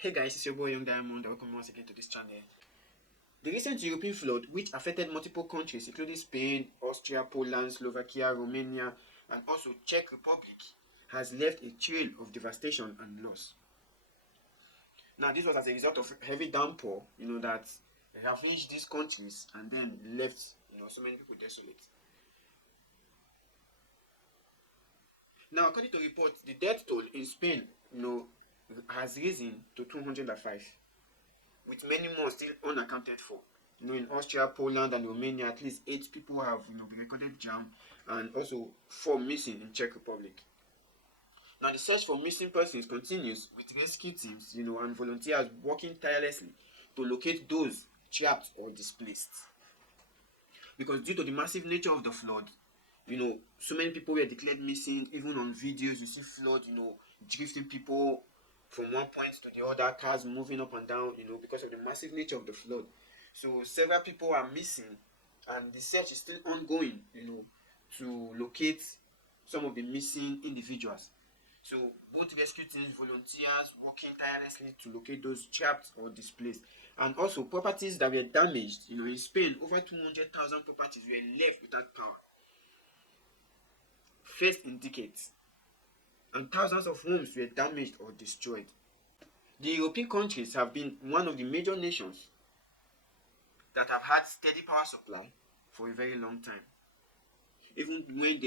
Hey guys, it's your boy Young Diamond. Welcome once again to this channel. The recent European flood, which affected multiple countries including Spain, Austria, Poland, Slovakia, Romania, and also Czech Republic, has left a trail of devastation and loss. Now, this was as a result of heavy downpour, that ravaged these countries and then left, so many people desolate. Now, according to reports, the death toll in Spain, has risen to 205. With many more still unaccounted for. In Austria, Poland, and Romania, at least 8 people have been recorded drowned, and also 4 missing in Czech Republic. Now, the search for missing persons continues with rescue teams, and volunteers working tirelessly to locate those trapped or displaced. Because due to the massive nature of the flood, so many people were declared missing. Even on videos, you see flood, drifting people from one point to the other, cars moving up and down, because of the massive nature of the flood. So several people are missing, and the search is still ongoing, to locate some of the missing individuals. So both rescue teams, volunteers working tirelessly to locate those trapped or displaced. And also properties that were damaged. In Spain, over 200,000 properties were left without power. First in decades. And thousands of homes were damaged or destroyed. The European countries have been one of the major nations that have had steady power supply for a very long time. Even when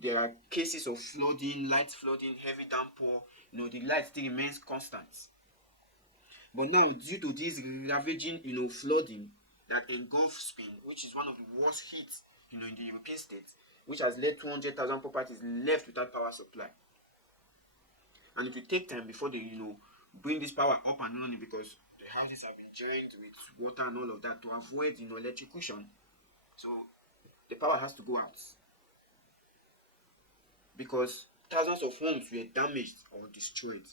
there are cases of flooding, light flooding, heavy downpour, the light still remains constant. But now, due to this ravaging, flooding that engulfed Spain, which is one of the worst hits, in the European states, which has led 200,000 properties left without power supply. And it will take time before they, bring this power up and running, because the houses have been drained with water and all of that to avoid, electrocution. So the power has to go out, because thousands of homes were damaged or destroyed.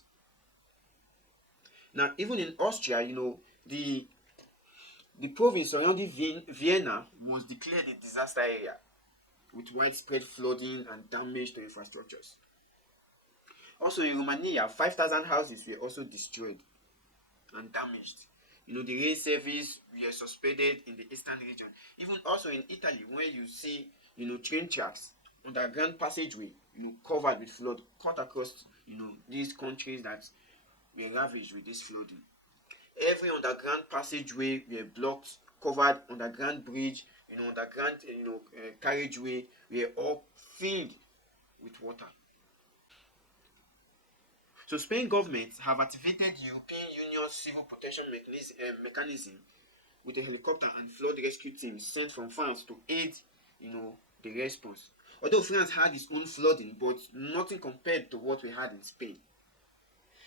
Now, even in Austria, the province surrounding Vienna was declared a disaster area with widespread flooding and damage to infrastructures. Also in Romania, 5,000 houses were also destroyed and damaged. The rail service were suspended in the eastern region. Even also in Italy, where you see, train tracks, underground passageway, covered with flood, cut across, these countries that were ravaged with this flooding. Every underground passageway were blocked, covered, underground bridge, underground, carriageway were all filled with water. So Spain government have activated the European Union Civil Protection Mechanism with a helicopter and flood rescue team sent from France to aid, the response. Although France had its own flooding, but nothing compared to what we had in Spain.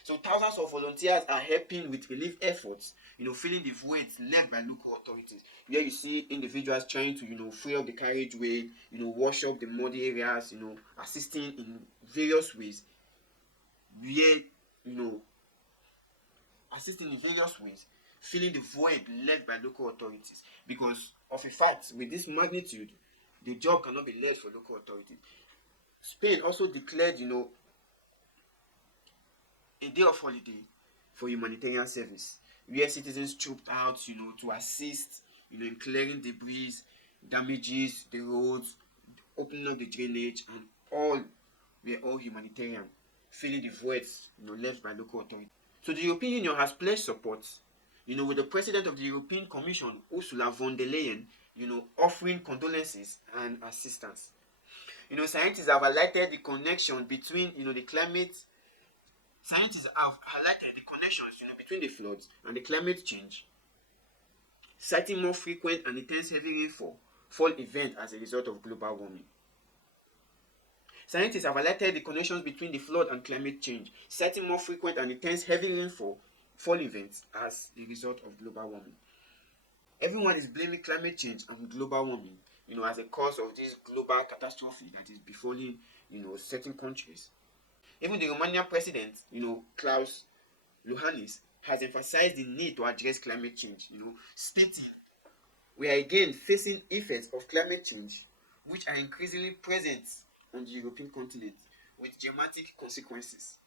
So thousands of volunteers are helping with relief efforts, filling the voids left by local authorities. Where you see individuals trying to, free up the carriageway, wash up the muddy areas, assisting in various ways. Assisting in various ways, filling the void left by local authorities. Because of a fact, with this magnitude, the job cannot be left for local authorities. Spain also declared, a day of holiday for humanitarian service, where citizens trooped out, to assist, in clearing debris, damages, the roads, opening up the drainage, and all were all humanitarian, filling the voids, left by local authorities. So the European Union has pledged support, with the President of the European Commission, Ursula von der Leyen, offering condolences and assistance. Scientists have highlighted the connection between, the climate. Scientists have highlighted the connections, between the floods and the climate change, citing more frequent and intense heavy rainfall, fall events as a result of global warming. Scientists have highlighted the connections between the flood and climate change, citing more frequent and intense heavy rainfall, fall events as a result of global warming. Everyone is blaming climate change and global warming, as a cause of this global catastrophe that is befalling, certain countries. Even the Romanian president, Klaus Iohannis, has emphasized the need to address climate change, stating, "We are again facing effects of climate change, which are increasingly present on the European continent with dramatic consequences."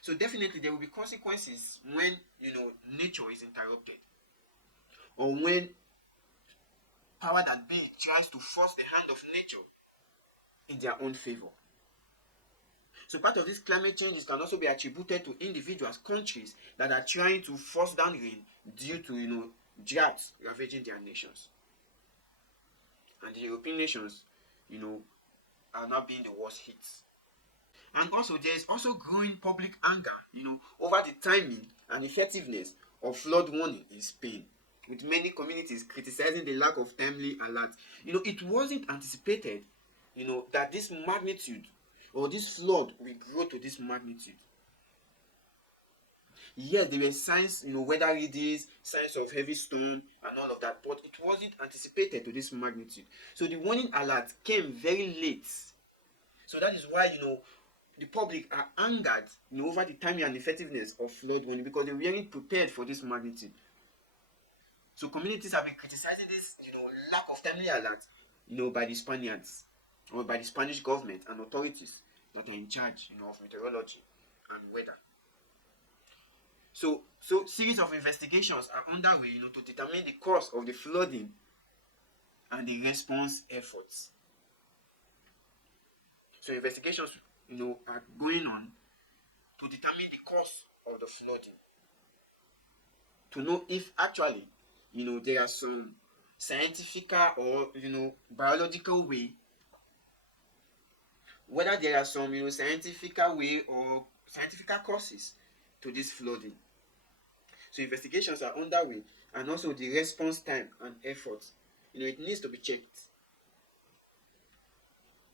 So definitely there will be consequences when nature is interrupted, or when power that be tries to force the hand of nature in their own favor. So part of this climate changes can also be attributed to individuals, countries that are trying to force down rain due to droughts ravaging their nations. And the European nations, you know, are now being the worst hit. And also there is also growing public anger, over the timing and effectiveness of flood warning in Spain, with many communities criticizing the lack of timely alert. It wasn't anticipated, that this magnitude or this flood will grow to this magnitude. Yes, there were signs, weather readings, signs of heavy storm and all of that, but it wasn't anticipated to this magnitude. So the warning alert came very late. So that is why, the public are angered, over the timing and effectiveness of flood warning, because they weren't prepared for this magnitude. So communities have been criticizing this, lack of timely alert, by the Spaniards or by the Spanish government and authorities that are in charge, of meteorology and weather. So series of investigations are underway, to determine the cause of the flooding and the response efforts. So investigations, are going on to determine the cause of the flooding, to know if actually, there are some scientific or biological way, whether there are some scientific way or scientific causes to this flooding. So investigations are underway, and also the response time and effort, it needs to be checked,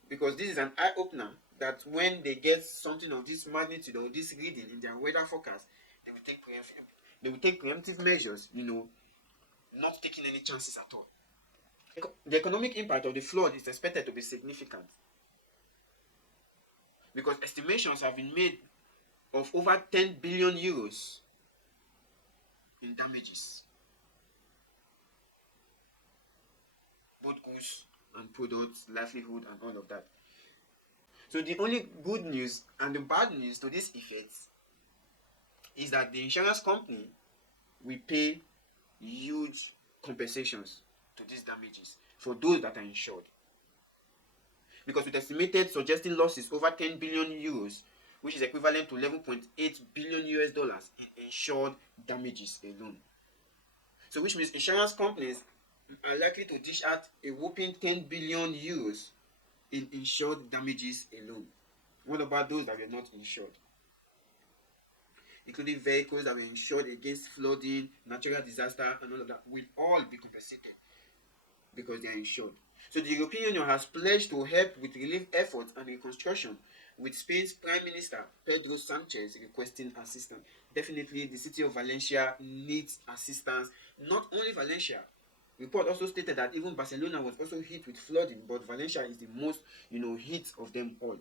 because this is an eye opener that when they get something of this magnitude or this reading in their weather forecast, they will take preemptive measures, not taking any chances at all. The economic impact of the flood is expected to be significant, because estimations have been made of over 10 billion euros in damages, both goods and products, livelihood, and all of that. So the only good news and the bad news to this effect is that the insurance company will pay huge compensations to these damages for those that are insured. Because with estimated suggesting losses over 10 billion euros, which is equivalent to 11.8 billion US dollars in insured damages alone. So which means insurance companies are likely to dish out a whopping 10 billion euros in insured damages alone. What about those that were not insured? Including vehicles that were insured against flooding, natural disaster, and all of that, will all be compensated because they are insured. So the European Union has pledged to help with relief efforts and reconstruction, with Spain's Prime Minister Pedro Sanchez requesting assistance. Definitely the city of Valencia needs assistance. Not only Valencia. Report also stated that even Barcelona was also hit with flooding, but Valencia is the most, hit of them all.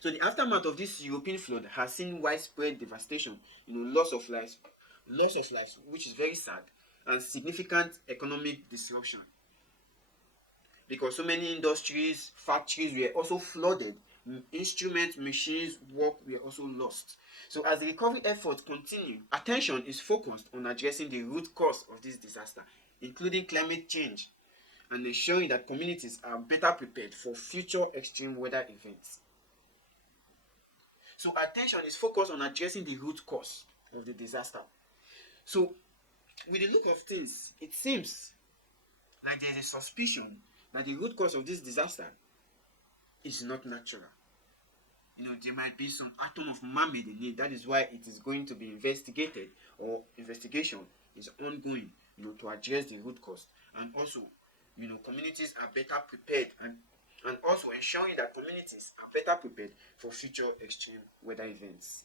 So the aftermath of this European flood has seen widespread devastation, loss of lives, which is very sad, and significant economic disruption. Because so many industries, factories were also flooded, instruments, machines, work were also lost. So as the recovery efforts continue, attention is focused on addressing the root cause of this disaster, including climate change, and ensuring that communities are better prepared for future extreme weather events. So attention is focused on addressing the root cause of the disaster. So with the look of things, it seems like there is a suspicion that the root cause of this disaster is not natural. There might be some atom of man-made in it. That is why it is going to be investigated, or investigation is ongoing, to address the root cause. And also, communities are better prepared, and also ensuring that communities are better prepared for future extreme weather events.